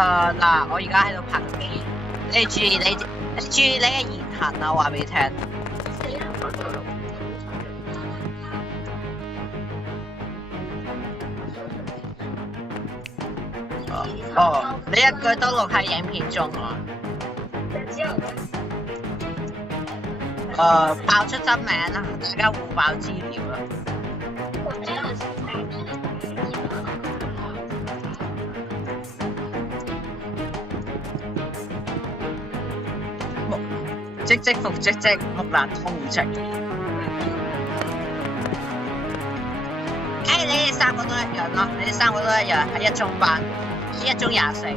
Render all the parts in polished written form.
嗱，我而家喺度拍機，你注意你嘅言行啊！我話俾你聽。哦，你一句都錄喺影片中啊！爆出真名啦，大家互爆資料啦。唧唧復唧唧，木蘭通情。你哋三個都一樣咯，你哋三個都一樣喺一中班，1中24。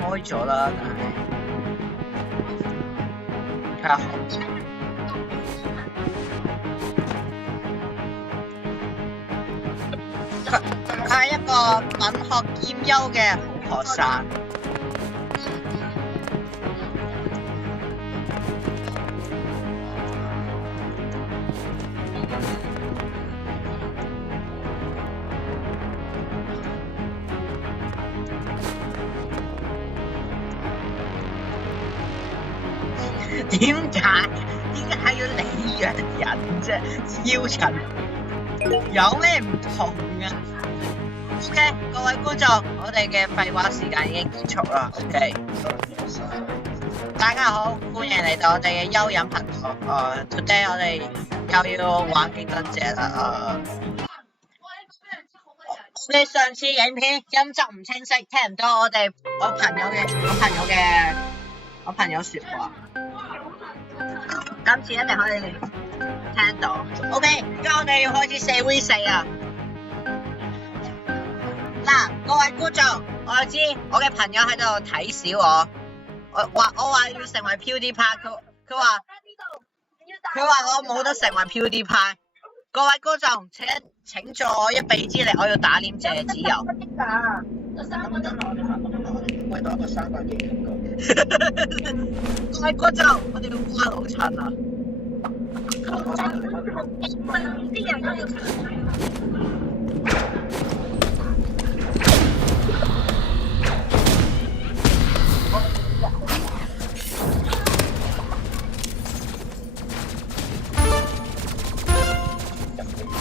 開咗啦，但係睇下佢係一個品學兼優嘅好學生。點解要你約人啫？邀請有咩唔同啊 ？OK， 各位觀眾，我哋嘅廢話時間已經結束啦。OK， 大家好，歡迎嚟到我哋嘅優飲頻道。today 我哋又要玩競爭者啦。我哋上次影片音質唔清晰，聽唔到我朋友說話。今次一定可以聽到。OK， 而家我哋要開始4v4啊！嗱，各位觀眾，我知我嘅朋友喺度睇小我。我話要成為 PewDiePie， 佢話我冇得成為 PewDiePie。各位觀眾，請助我一臂之力，我要打臉謝子柔。各位觀眾，我哋要瓜老襯啊！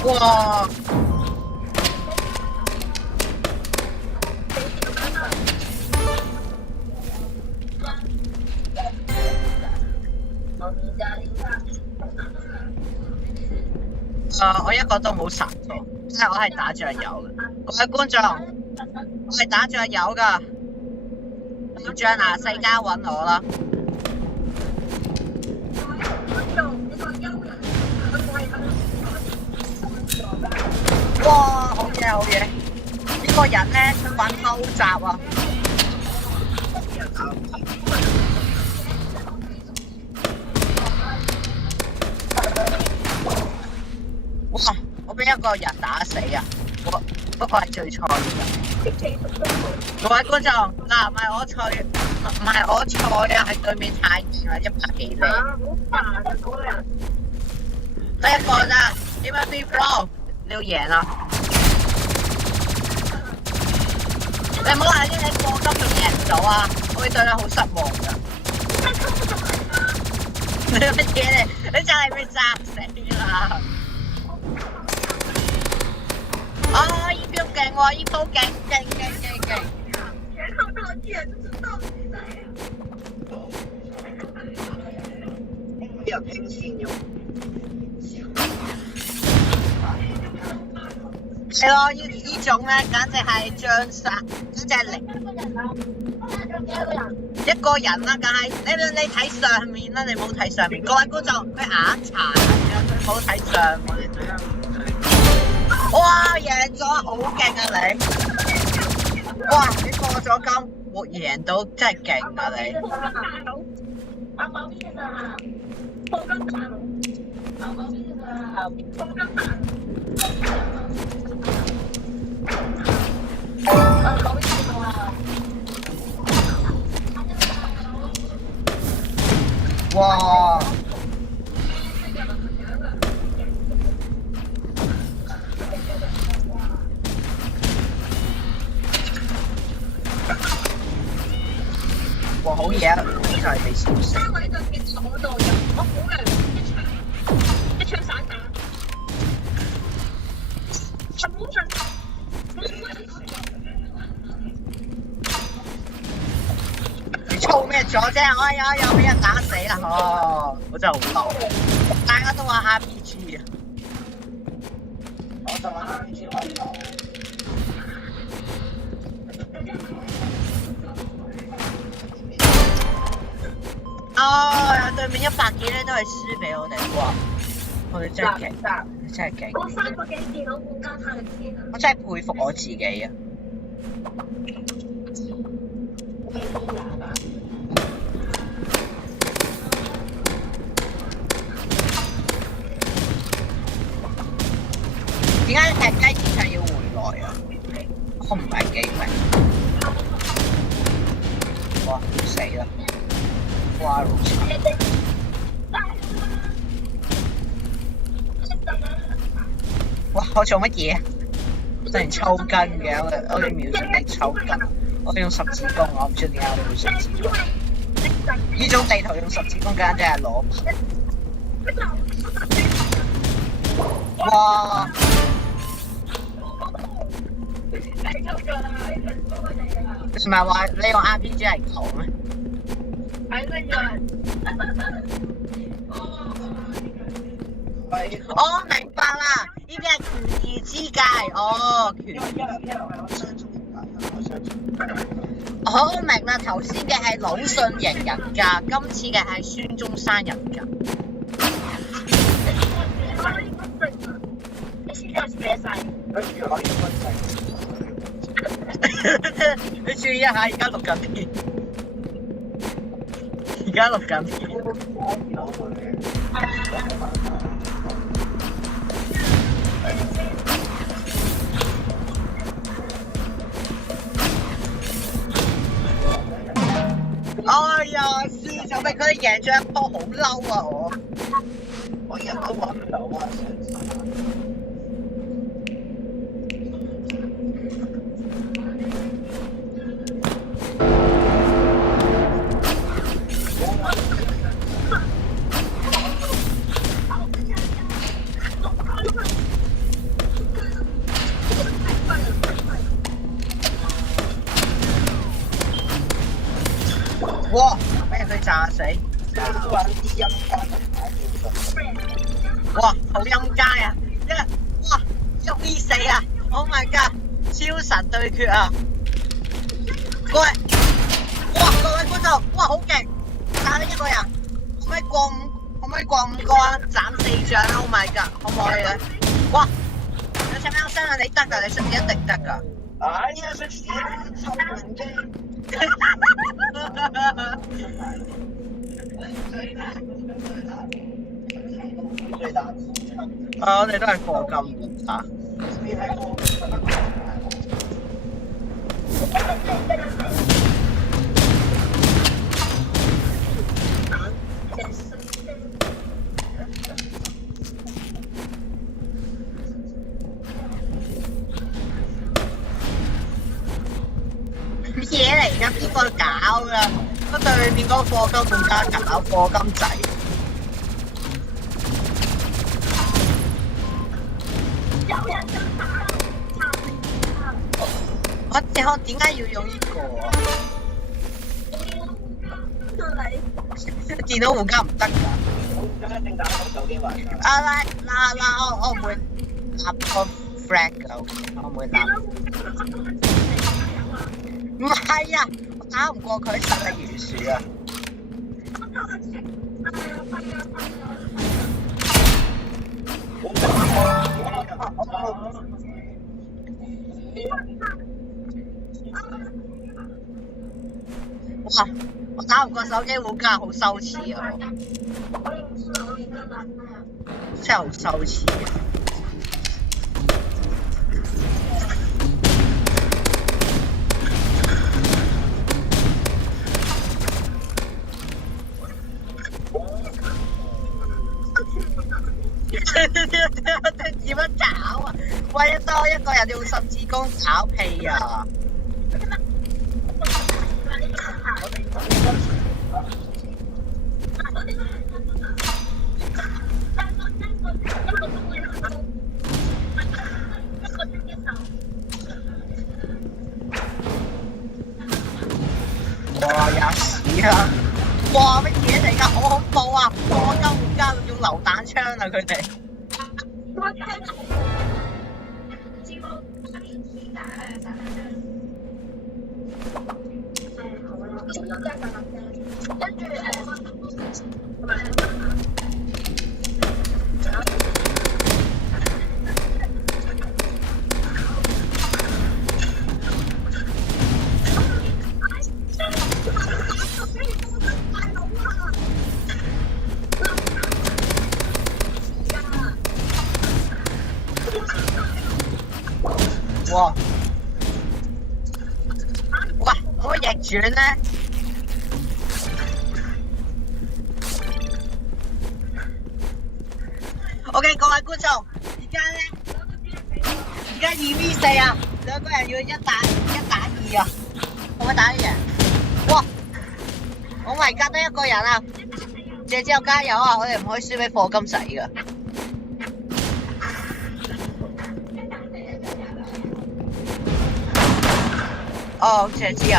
哇！我一個都冇殺到，即係我係打醬油嘅。各位觀眾，我係打醬油噶，要醬拿世家揾我啦。哇！好嘢好嘢，呢個人咧佢玩偷襲啊！哇！我俾一個人打死啊！不過係最錯嘅。各位觀眾，嗱，唔係我錯啊，係對面太勁啦，100幾倍。得一個咋？點解 B Pro？ 你要贏啦！你唔好話啲你過金仲贏唔到啊！我會對你好失望㗎。你乜嘢嚟？你真係俾殺死啦！啊！依票勁喎，依鋪勁！全靠道歉，這是道具仔。比較偏心喎。係咯，呢種咧，簡直係將殺，簡直係零。一個人啦，梗係你睇上面啦，你冇睇上面。各位觀眾，佢眼殘嘅，佢冇睇上面。哇！贏咗，好勁啊你！哇！你過咗金，我贏到真係勁啊你！哇！哇，好嘢，就係被燒死。喺對面坐度入，我估嘅一槍散彈。你操咩咗啫？哎呀，又俾人打死啦！哦，我真係好嬲。大家都玩 RPG 啊！我就玩 RPG 可以講。哦，對面100幾咧都係輸俾我哋喎，我哋真係勁，真係勁。我3個幾電腦冇加太力先啊！我真係佩服我自己啊！點解踢雞子係要回來啊？我唔係幾明。哇！死啦！哇！老慘！哇！我做乜嘢？突然抽筋嘅，我哋瞄準地抽筋。我用十字弓，我唔知點解我會用十字弓。呢種地圖用十字弓簡直係攞命。哇！唔係話你用 RPG 係球咩？我明白啦，呢啲係權宜之計。哦，權宜。我明啦，頭先嘅係魯迅型人格，今次嘅係孫中山人格。你注意一下，而家錄緊片。而家錄緊片。哎呀，輸咗俾佢哋贏咗一波，好嬲啊我！我人都揾唔到啊！哇！俾佢炸死！哇！好陰街啊！哇！1v4啊 ！Oh my god！ 超神對決啊！各位，哇！各位觀眾，哇！好勁！打呢一個人，可唔可以過5個啊？斬4將 ！Oh my god！ 可唔可以咧？哇！有請喵生啊！你得㗎，你一定得㗎！哎呀！食屎啦！臭人精！我哋都係課金啊！嘢嚟㗎，邊個搞㗎？我對面嗰個課金更加搞課金仔。我點解要用呢個啊？電腦護甲唔得㗎。咁一定打到手機雲。我唔會立個 flag 㗎，我唔會立。唔係啊，我打唔過佢，實力懸殊啊！哇！我打唔過手機護甲，好羞恥啊！真係好羞恥啊！點樣搞啊？為咗多一個人用十字弓搞屁啊！槍。哇！乜嘢嚟㗎？好恐怖啊！我鳩而家用榴彈槍啊！佢哋。哇！喂，可唔可以逆轉咧？OK， 各位觀眾，而家2v4啊，兩個人要一打2啊，可唔可以打贏？哇！我而家得一個人啊！姐姐加油啊！我哋唔可以輸俾課金仔㗎。哦，謝之佑，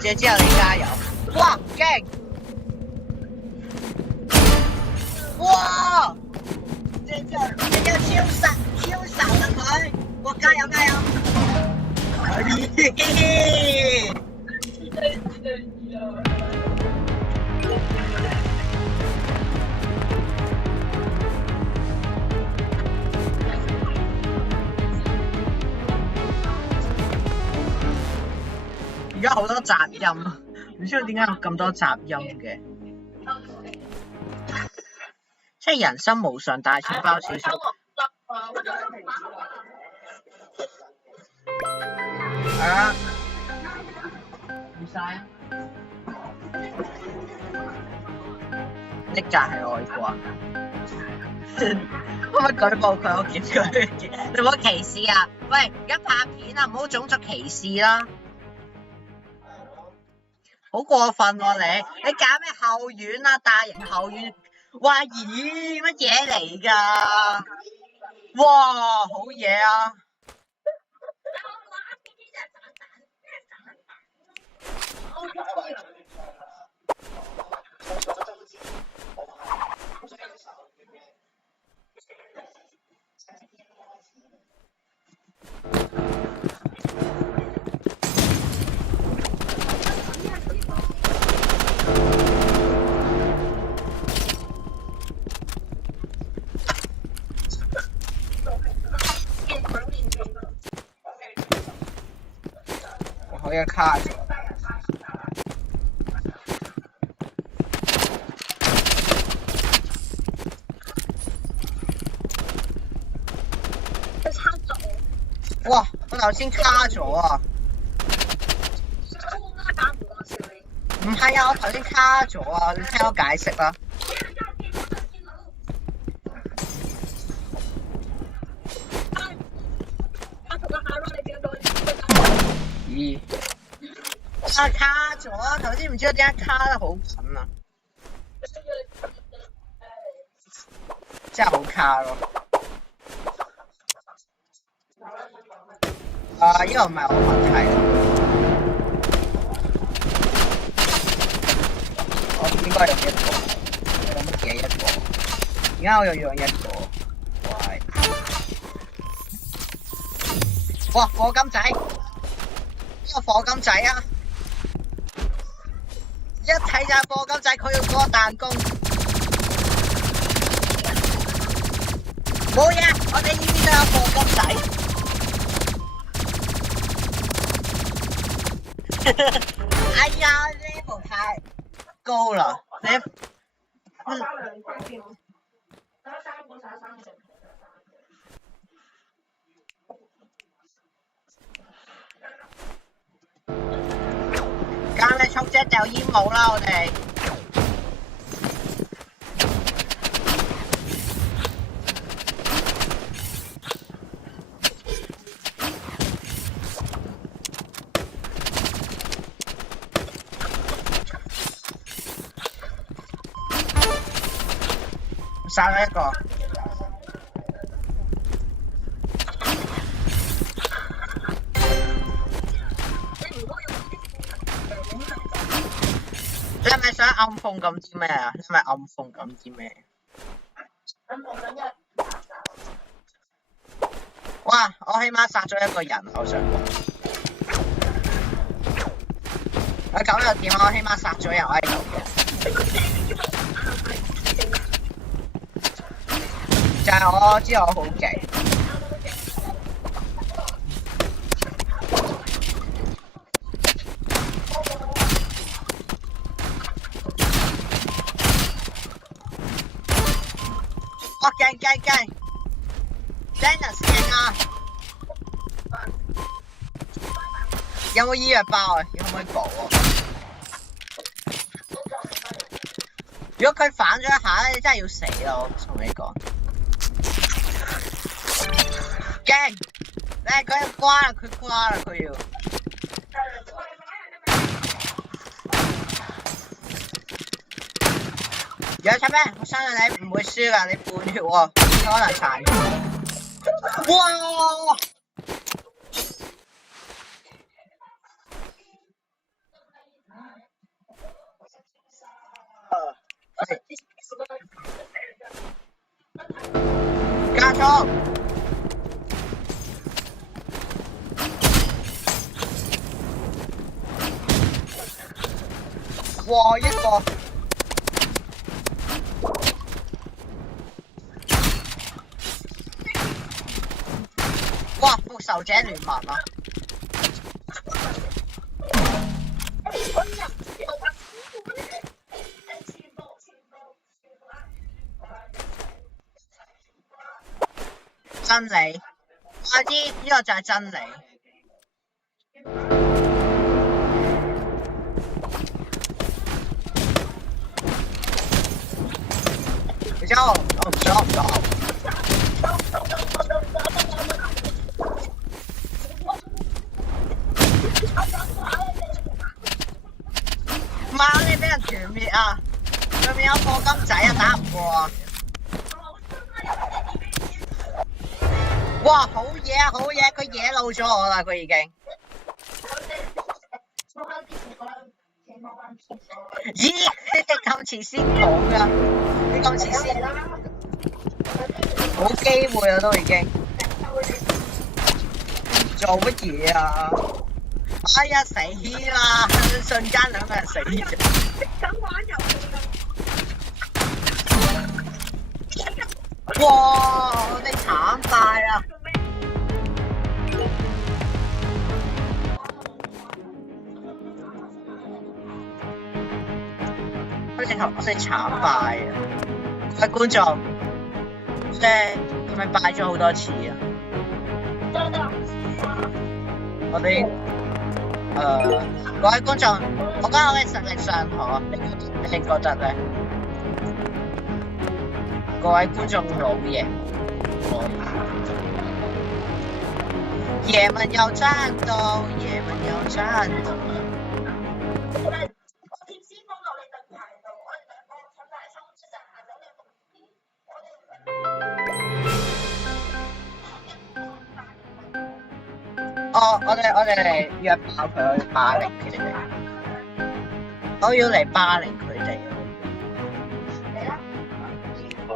你加油！哇，勁！哇！謝之佑超神啊佢！哇，加油！而家好多雜音，唔知道點解有咁多雜音嘅。即係人生無常，大錢包少少。啊！唔晒啊！呢格係外國。可唔可以舉報佢？我見佢，你唔好歧視啊！喂，而家拍片啊，唔好種族歧視啦！好過分喎你搞咩後院啊？大型後院，哇咦乜嘢嚟㗎？哇好嘢啊！我要卡咗。哇！我頭先卡咗啊！唔係啊，我頭先卡咗啊！你聽我解釋啦。咦？卡咗啊！頭先唔知點解卡得好緊啊！真係好卡咯。呢個唔係我問題。我應該用一個，有乜嘢一個？而家我又用一個，喂！哇，課金仔，呢個課金仔啊！一睇就係課金仔，佢要嗰個彈弓。冇嘢，我哋呢邊都有課金仔。哎呀 ，level 太高啦！你間你速姐掉煙霧啦，我哋。殺咗一個。你係咪想暗諷咁啲咩啊？你係咪暗諷咁啲咩？哇！我起碼殺咗一個人，我想講。咁又點啊？我起碼殺咗人，我喺度嘅。就係我知我好勁。我勁 Dennis 勁啊！有冇醫藥包啊？可唔可以補啊？如果佢反咗一下咧，你真係要死咯！我同你講，勁！佢要瓜啦，佢瓜啦，佢要。有出咩？我相信你唔會輸㗎，你半血喎，可能殘血。哇！加速！哇！一個。哇！復仇者聯盟啊！真理，我知呢個就係真理。你知我唔想。媽！你俾人全滅啊！對面有課金仔啊，打唔過啊！哇！好嘢啊！好嘢！佢惹怒咗我啦，佢已經。咦？咁遲先講㗎？你咁遲先？冇機會啊，都已經。做乜嘢啊？哎呀死啦！瞬間兩個人死咗。咁玩遊戲㗎？哇！我哋慘敗啦！我哋慘敗啊！各位觀眾，係咪敗咗好多次啊？我哋各位觀眾，我覺得我哋實力尚可，你覺得咧？各位觀眾老爺，爺們又爭到，爺們又爭到。我哋嚟約爆佢，去霸凌佢哋。我要嚟霸凌佢哋。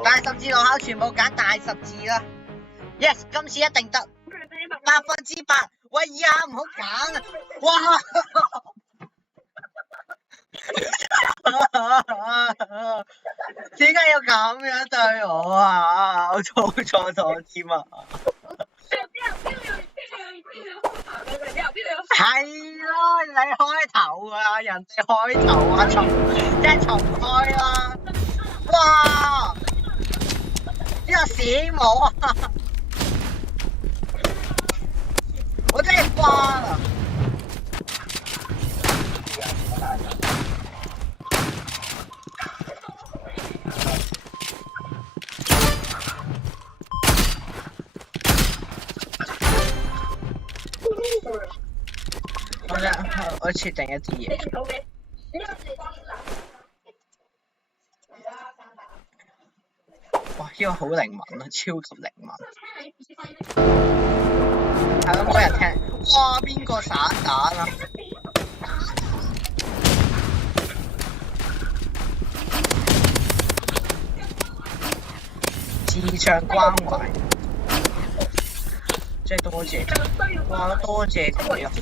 大十字路口全部揀大十字啦 ！Yes， 今次一定得100%。喂呀，唔好揀啊！哇！點解要咁樣對我啊？我做錯咗添啊！係咯，你開頭啊，人哋開頭啊，即係重開啦！哇！呢個屎冇啊！我真係瓜啦！我設定一啲嘢。哇！呢個好靈敏啊，超級靈敏。係咯，冇人聽。哇！邊個散彈啊？障關懷，即係多謝。哇！多謝佢啊！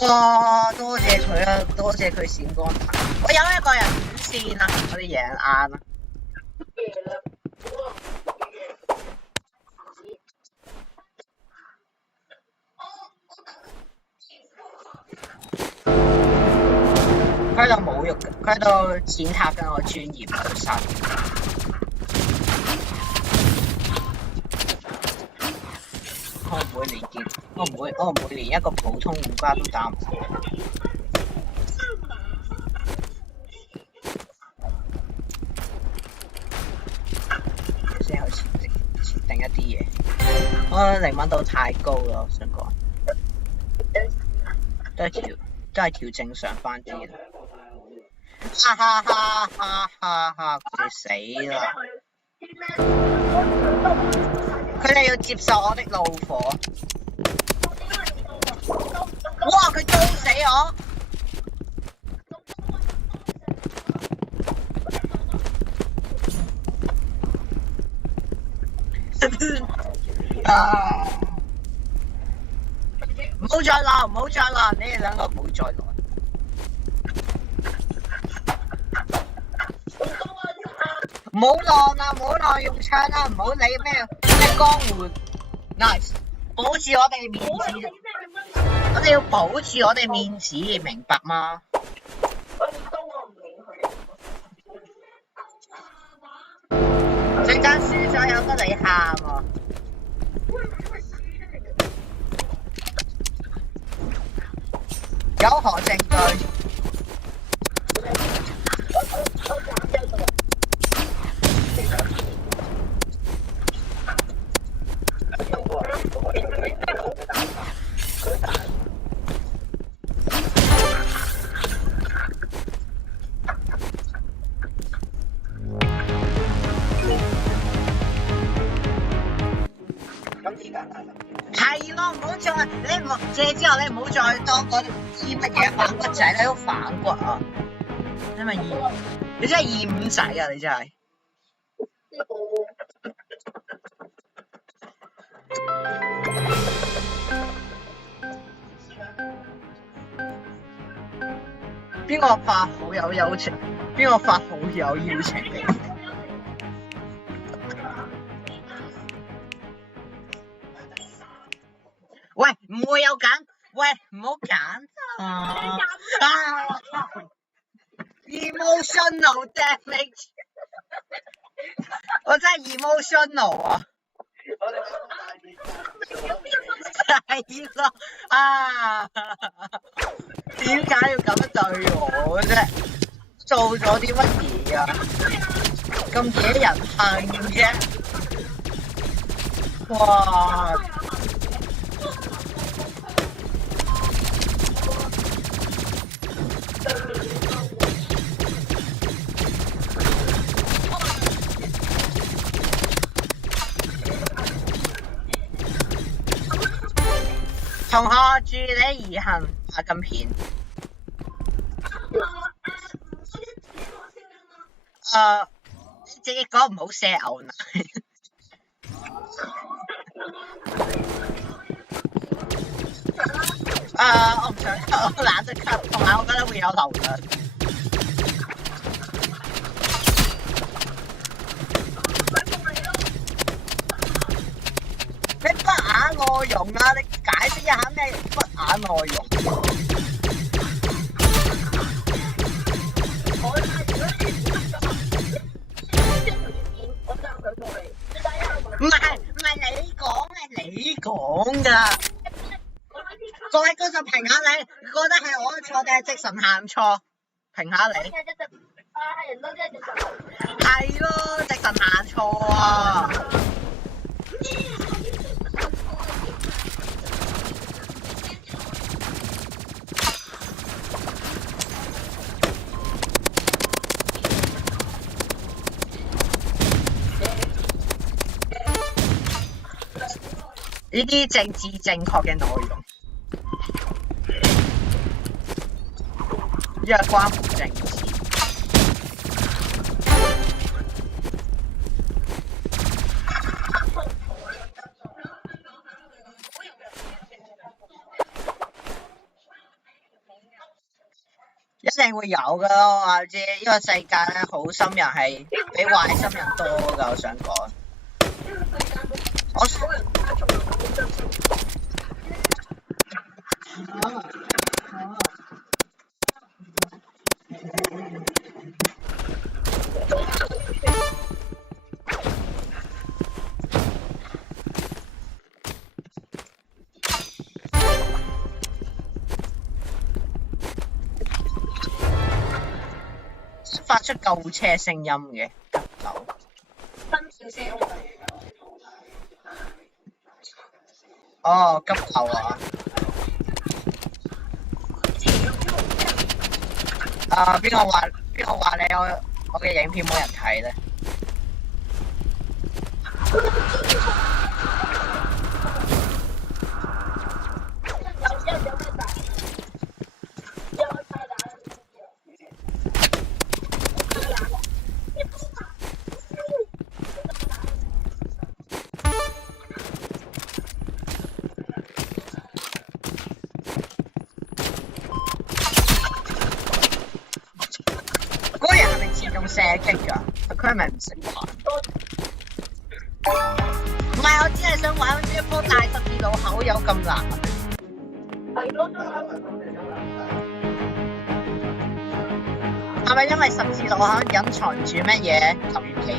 哇！多謝佢啊！多謝佢閃光彈。我有一個人斷線啊！我哋贏硬啊！佢喺度侮辱，佢喺度踐踏緊我尊嚴喺度殺。我唔會連一個普通玩家都打唔過。先去設定一啲嘢。我靈敏度太高啦，我想講。都係調正常翻啲啦。哈哈哈哈哈哈！佢哋死啦！佢哋要接受我的怒火。哇！佢刀死我！唔好再鬧，唔好再鬧，你哋兩個唔好再鬧。唔好浪啊！唔好浪用槍啊！唔好理咩江湖 ，nice， 保住我哋面子。我哋要保住我哋面子，明白嗎？陣間輸咗有得你喊啊！有何證據？係咯，唔好再你唔好借之後，你唔好再當嗰啲乜嘢反骨仔，你都反骨啊！你咪你真係二五仔啊！你真係。邊個發好有友情？邊個發好有邀請嘅？喂，唔會有揀，喂，唔好揀啊！emotional damage， 我真係 emotional 啊！係咯，啊！點解要咁樣對我啫？做咗啲乜嘢啊？咁惹人恨嘅，哇！同學住你而行啊！咁片你自己講唔好射牛奶。我唔想吸，我懶得吸，同埋我覺得會有流量。你不雅內容啊！你解釋一下咩不雅內容？唔係你講，係你講㗎。各位觀眾評下你，覺得係我錯定係職神喊錯？評下你。係咯，職神喊錯啊！呢啲政治正確嘅內容，因為關乎政治。定會有㗎咯，我話知呢個世界咧，好心人係比壞心人多㗎，我想講。我發出救護車聲音嘅急救。哦，急救啊！邊個話你我嘅影片冇人睇咧？嗰個人係咪自動射擊㗎？佢係咪唔識玩？唔係，我只係想玩呢一波大十字路口有咁難？係咪因為十字路口隱藏住乜嘢禁忌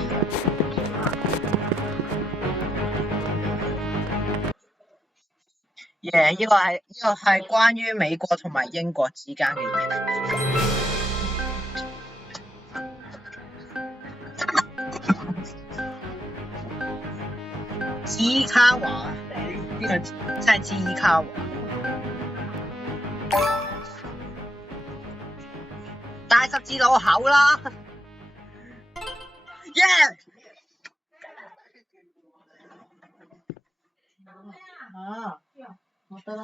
嘅？呢個係關於美國同埋英國之間嘅嘢。基卡華，呢個真係基卡華。大十字路口啦！耶！我得啦，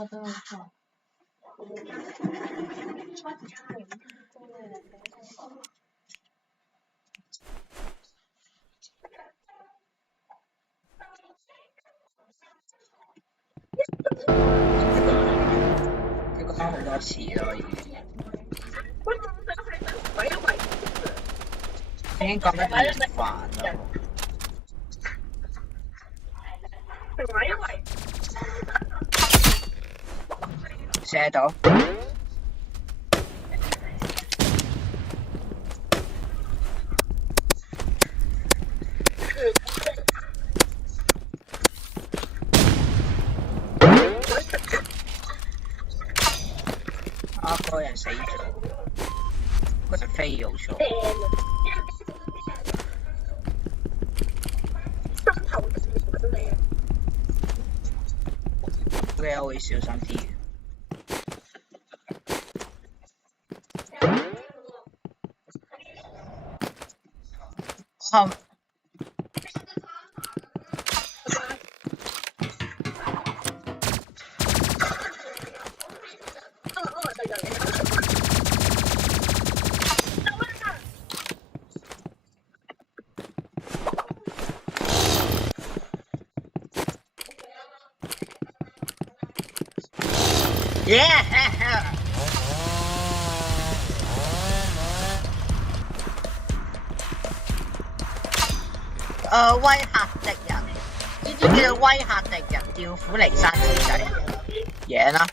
呢個翻好多次咯，已經覺得厭煩啦。射到。嗰個人死咗，嗰人飛咗咗。OK，我會小心啲嘅。威嚇敵人，呢啲叫做威嚇敵人，調虎離山之計，贏啦！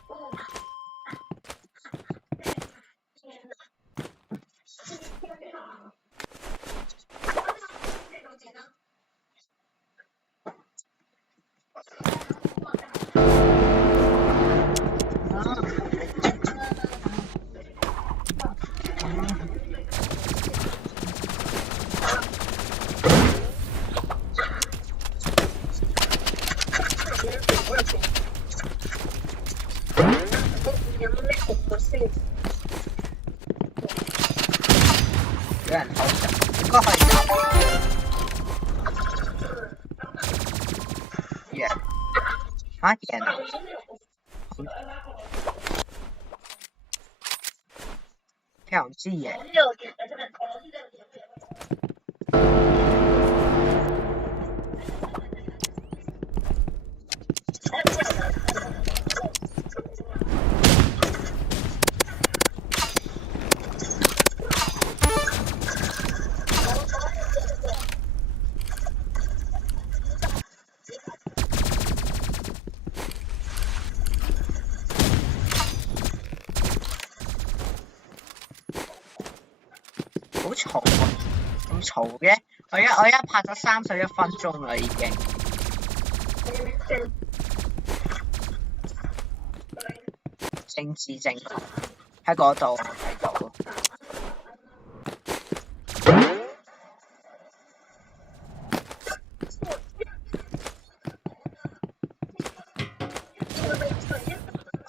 有人偷襲，應該可以打。贏嚇贏啊！強之贏。咁嘈嘅？我而家拍咗31分鐘啦，已經。政治正確喺嗰度睇到。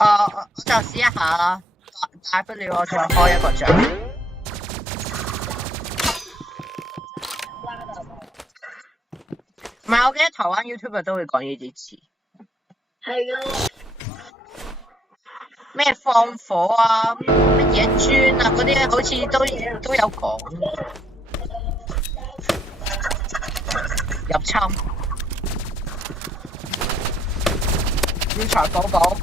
我就試一下啦，大不了我再開一個帳。唔係，我記得台灣 YouTuber 都會講呢啲詞。係啊。咩放火啊，乜嘢磚啊，嗰啲好似都有講。入侵。要財寶寶。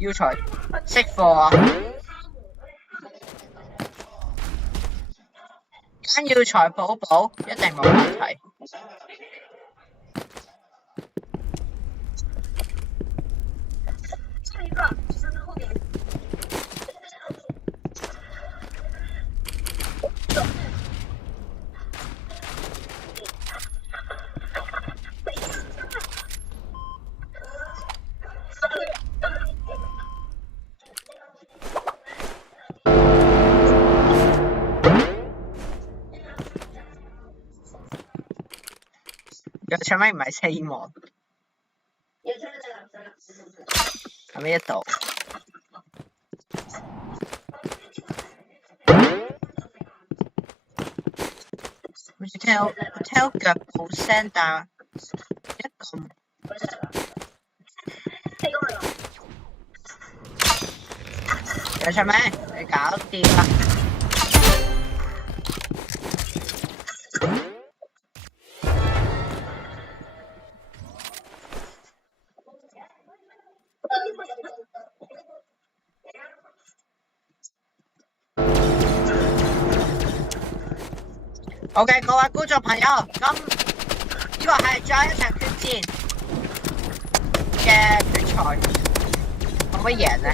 要財識貨啊！揀要財寶寶一定冇問題。又唱咩唔係希望？係咪一度？好似聽到腳步聲，但一撳又唱咩？你搞掂啦！OK， 各位觀眾朋友，咁呢個係最後一場決戰嘅決賽，可唔可以贏呢？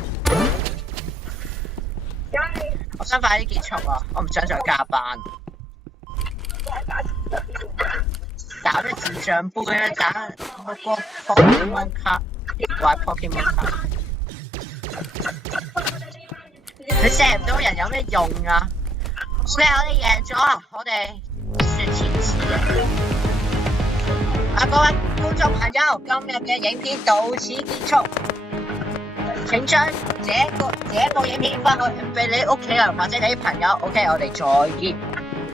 我想快啲結束啊！我唔想再加班。打咩智障杯咧？打個 Pokemon 卡，玩 Pokemon 卡。你射唔到人有咩用啊？OK， 我哋贏咗，我哋雪前恥啊！各位觀眾朋友，今日嘅影片到此結束，請將這部影片分享俾你屋企人或者你啲朋友。OK， 我哋再見。